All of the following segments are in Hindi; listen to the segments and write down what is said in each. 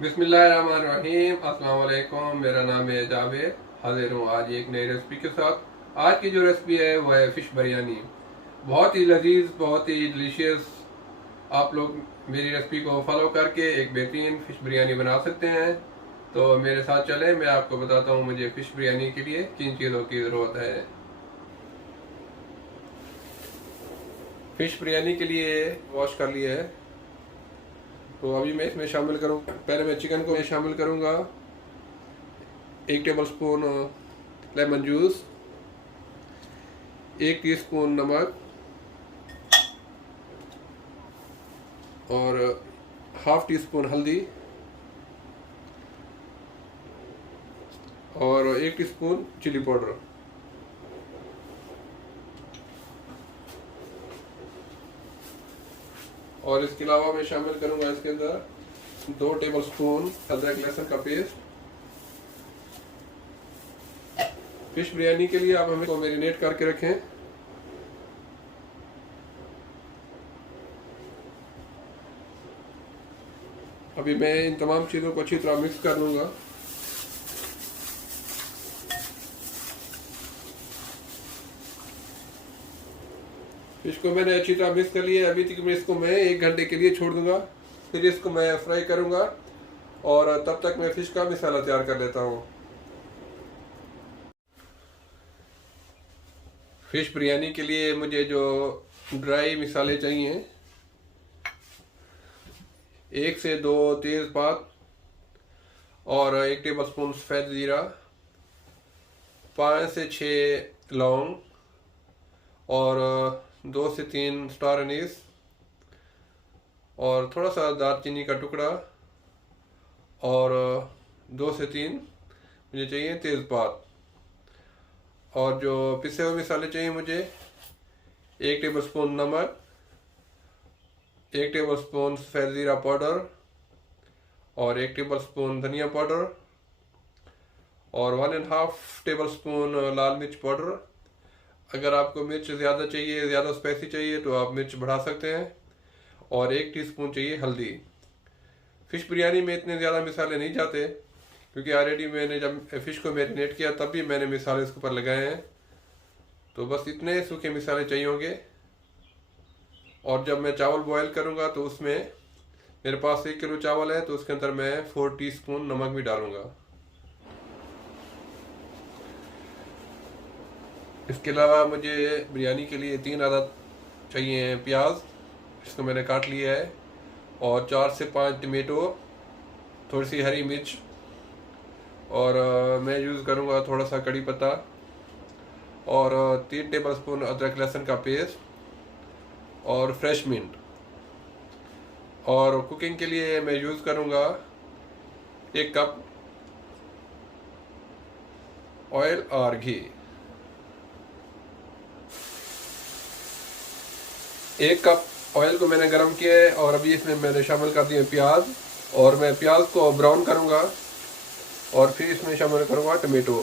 बिस्मिल्लाहिर्रहमानिर्रहीम। अस्सलाम वालेकुम। मेरा नाम है जावेद। हाजिर हूँ आज एक नई रेसिपी के साथ। आज की जो रेसिपी है वो है फ़िश बिरयानी। बहुत ही लजीज, बहुत ही डिलीशियस। आप लोग मेरी रेसिपी को फॉलो करके एक बेहतरीन फ़िश बिरयानी बना सकते हैं। तो मेरे साथ चलें, मैं आपको बताता हूँ मुझे फ़िश बिरयानी के लिए किन चीज़ों की ज़रूरत है। फ़िश बिरयानी के लिए वॉश कर लिया है, तो अभी मैं इसमें शामिल करूँ। पहले मैं चिकन को शामिल करूँगा। 1 table spoon lemon juice, 1 teaspoon नमक और हाफ टी स्पून हल्दी और 1 टीस्पून चिली पाउडर। और इसके अलावा मैं शामिल करूंगा इसके अंदर 2 टेबल स्पून अदरक लहसुन का पेस्ट। फिश बिरयानी के लिए आप हमें को मैरिनेट करके रखें। अभी मैं इन तमाम चीज़ों को अच्छी तरह मिक्स कर लूँगा। फिश को मैंने अच्छी तरह मिक्स कर लिया है। अभी तक मैं इसको 1 घंटे के लिए छोड़ दूँगा, फिर इसको मैं फ्राई करूँगा और तब तक मैं फ़िश का मसाला तैयार कर लेता हूँ। फ़िश बिरयानी के लिए मुझे जो ड्राई मसाले चाहिए, 1 से 2 तेज़पात और 1 टेबल स्पून सफ़ेद ज़ीरा, 5 से 6 लौंग और 2 से 3 स्टार अनीस और थोड़ा सा दालचीनी का टुकड़ा और 2 से 3 मुझे चाहिए तेज़पात। और जो पिसे हुए मसाले चाहिए मुझे 1 टेबल स्पून नमक, 1 टेबल स्पून सफ़ेद ज़ीरा पाउडर और 1 टेबल स्पून धनिया पाउडर और 1.5 टेबल स्पून लाल मिर्च पाउडर। अगर आपको मिर्च ज़्यादा चाहिए, ज़्यादा स्पाइसी चाहिए तो आप मिर्च बढ़ा सकते हैं। और 1 टीस्पून चाहिए हल्दी। फ़िश बिरयानी में इतने ज़्यादा मसाले नहीं जाते, क्योंकि ऑलरेडी मैंने जब फ़िश को मैरिनेट किया तब भी मैंने मसाले इसके ऊपर लगाए हैं। तो बस इतने सूखे मसाले चाहिए होंगे। और जब मैं चावल बॉयल करूँगा तो उसमें मेरे पास 1 किलो चावल है, तो उसके अंदर मैं 4 टीस्पून नमक भी डालूँगा। इसके अलावा मुझे बिरयानी के लिए 3 अदद चाहिए प्याज, इसको मैंने काट लिया है, और 4 से 5 टमेटो, थोड़ी सी हरी मिर्च और मैं यूज़ करूँगा थोड़ा सा कड़ी पत्ता और 3 टेबलस्पून अदरक लहसुन का पेस्ट और फ्रेश मिंट। और कुकिंग के लिए मैं यूज़ करूँगा 1 कप ऑयल और घी। 1 कप ऑयल को मैंने गरम किया है और अभी इसमें मैंने शामिल कर दिए प्याज, और मैं प्याज को ब्राउन करूँगा और फिर इसमें शामिल करूँगा टमेटो।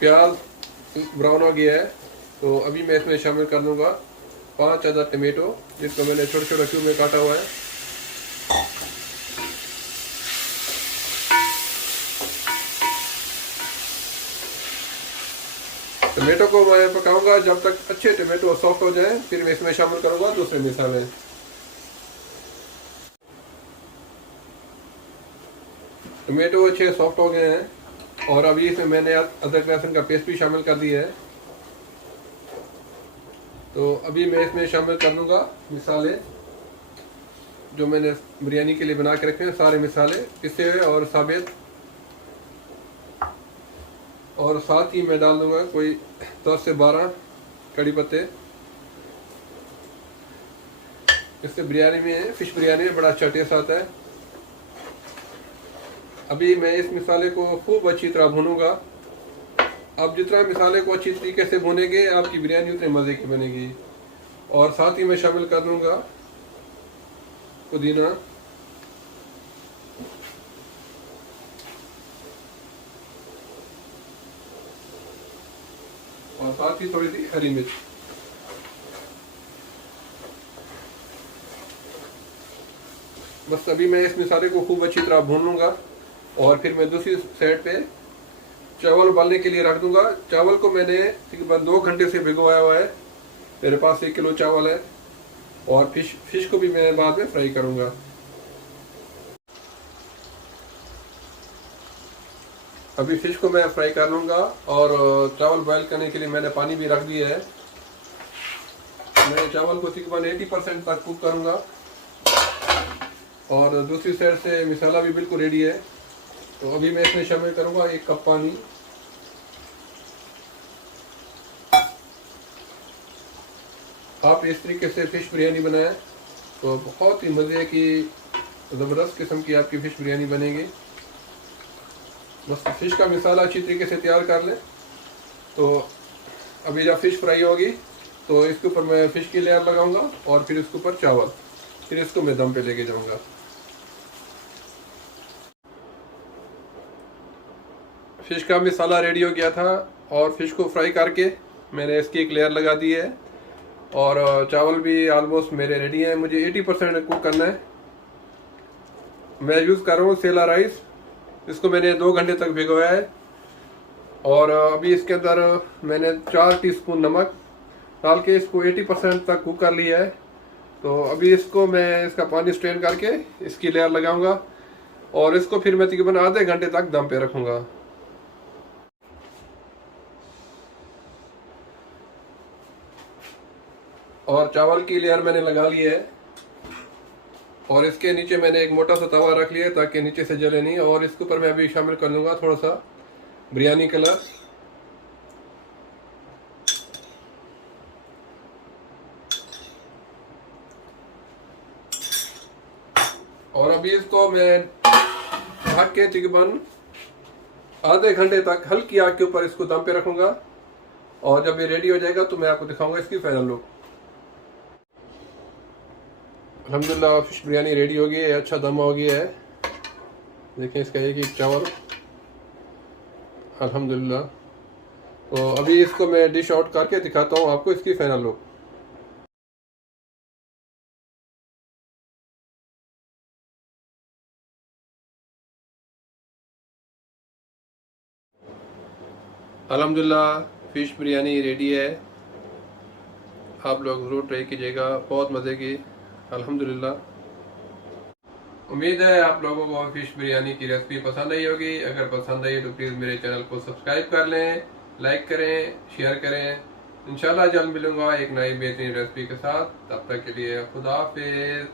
प्याज ब्राउन हो गया है, तो अभी मैं इसमें शामिल कर दूँगा 5 अदद टमेटो, जिसको मैंने छोटे छोटे क्यूब में काटा हुआ है। टमेटो को मैं पकाऊंगा जब तक अच्छे टमेटो सॉफ्ट हो जाए, फिर मैं इसमें शामिल करूंगा दूसरे मसाले। टमेटो अच्छे सॉफ्ट हो गए हैं और अभी इसमें मैंने अदरक लहसुन का पेस्ट भी शामिल कर दिया है। तो अभी मैं इसमें शामिल कर दूंगा मसाले जो मैंने बिरयानी के लिए बना के रखे हैं, सारे मसाले पिसे हुए और साबित। और साथ ही मैं डाल दूंगा कोई 10 से 12 कड़ी पत्ते। इससे बिरयानी में, फिश बिरयानी में बड़ा अच्छा टेस्ट आता है। अभी मैं इस मसाले को खूब अच्छी तरह भूनूंगा। आप जितना मसाले को अच्छी तरीके से भूनेंगे आपकी बिरयानी उतने मज़े की बनेगी। और साथ ही मैं शामिल कर दूंगा पुदीना और साथ ही थोड़ी सी हरी मिर्च। बस अभी मैं इस मसाले को खूब अच्छी तरह भून लूँगा और फिर मैं दूसरी साइड पे चावल उबालने के लिए रख दूंगा। चावल को मैंने तकरीबन 2 घंटे से भिगोया हुआ है। मेरे पास 1 किलो चावल है। और फिश को भी मैं बाद में फ्राई करूंगा। अभी फिश को मैं फ्राई कर लूंगा और चावल बॉयल करने के लिए मैंने पानी भी रख दिया है। मैं चावल को तकरीबन 80% तक कुक करूंगा और दूसरी साइड से मसाला भी बिल्कुल रेडी है। तो अभी मैं इसमें शामिल करूंगा 1 कप पानी। आप इस तरीके से फिश बिरयानी बनाएं तो बहुत ही मज़े की ज़बरदस्त किस्म की आपकी फिश बिरयानी बनेगी। बस फिश का मसाला अच्छी तरीके से तैयार कर लें। तो अभी जब फिश फ्राई होगी तो इसके ऊपर मैं फिश की लेयर लगाऊंगा और फिर इसके ऊपर चावल, फिर इसको मैं दम पे लेके जाऊंगा। फिश का मसाला रेडी हो गया था और फिश को फ्राई करके मैंने इसकी एक लेयर लगा दी है और चावल भी ऑलमोस्ट मेरे रेडी हैं। मुझे 80% कुक करना है। मैं यूज़ कर रहा हूँ सेला राइस। इसको मैंने 2 घंटे तक भिगोया है और अभी इसके अंदर मैंने 4 टीस्पून नमक डाल के इसको 80% तक कुक कर लिया है। तो अभी इसको मैं इसका पानी स्ट्रेन करके इसकी लेयर लगाऊंगा और इसको फिर मैं तकरीबन आधे घंटे तक दम पे रखूंगा। और चावल की लेयर मैंने लगा ली है और इसके नीचे मैंने एक मोटा सा तवा रख लिया है ताकि नीचे से जले नहीं। और इसके ऊपर मैं अभी शामिल कर लूँगा थोड़ा सा बिरयानी कलर। और अभी इसको मैं ढक के तकरीबन आधे घंटे तक हल्की आग के ऊपर इसको दम पे रखूँगा और जब ये रेडी हो जाएगा तो मैं आपको दिखाऊंगा इसकी फाइनल लुक। अल्हम्दुलिल्लाह फिश बिरयानी रेडी हो गई है, अच्छा दम हो गया है। देखें इसका एक चावल अल्हम्दुलिल्लाह। तो अभी इसको मैं डिश आउट करके दिखाता हूँ आपको इसकी फाइनल लुक। अल्हम्दुलिल्लाह फिश बिरयानी रेडी है। आप लोग ज़रूर ट्राई कीजिएगा, बहुत मज़े की। अल्हम्दुलिल्लाह। उम्मीद है आप लोगों को फिश बिरयानी की रेसिपी पसंद आई होगी। अगर पसंद आई तो प्लीज़ मेरे चैनल को सब्सक्राइब कर लें, लाइक करें, शेयर करें। इंशाल्लाह जल्द मिलूंगा एक नई बेहतरीन रेसिपी के साथ। तब तक के लिए खुदा हाफिज़।